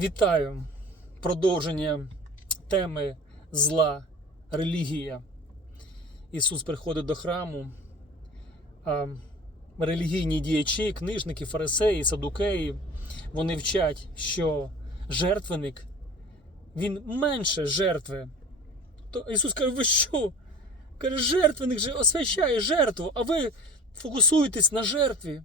Вітаю! Продовження теми зла, релігія. Ісус приходить до храму. А релігійні діячі, книжники, фарисеї, садукеї, вони вчать, що жертвенник він менше жертви. То Ісус каже, ви що? Каже, жертвенник же освящає жертву, а ви фокусуєтесь на жертві.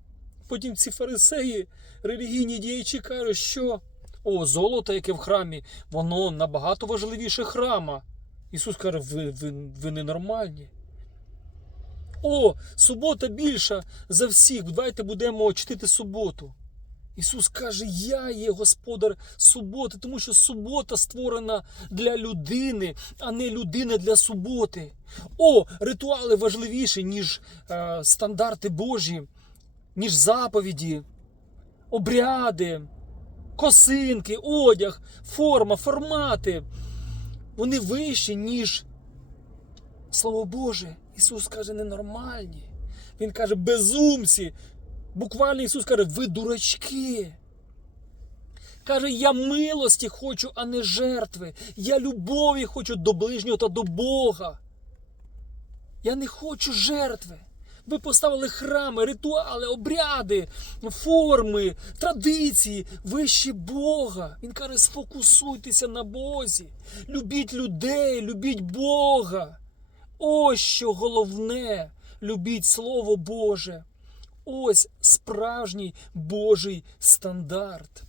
Потім ці фарисеї, релігійні діячі кажуть, що о, золото, яке в храмі, воно набагато важливіше храма. Ісус каже, ви, ви, ви ненормальні. О, субота більша за всіх. Давайте будемо чтити суботу. Ісус каже, я є господар суботи, тому що субота створена для людини, а не людина для суботи. О, ритуали важливіші, ніж е, стандарти Божі, ніж заповіді, обряди, косинки, одяг, форма, формати. Вони вищі, ніж Слово Боже. Ісус каже, ненормальні. Він каже, безумці. Буквально Ісус каже, ви дурачки. Каже, я милості хочу, а не жертви. Я любові хочу до ближнього та до Бога. Я не хочу жертви. Ви поставили храми, ритуали, обряди, форми, традиції вище Бога. Він каже, сфокусуйтеся на Бозі. Любіть людей, любіть Бога. Ось що головне. Любіть Слово Боже. Ось справжній Божий стандарт.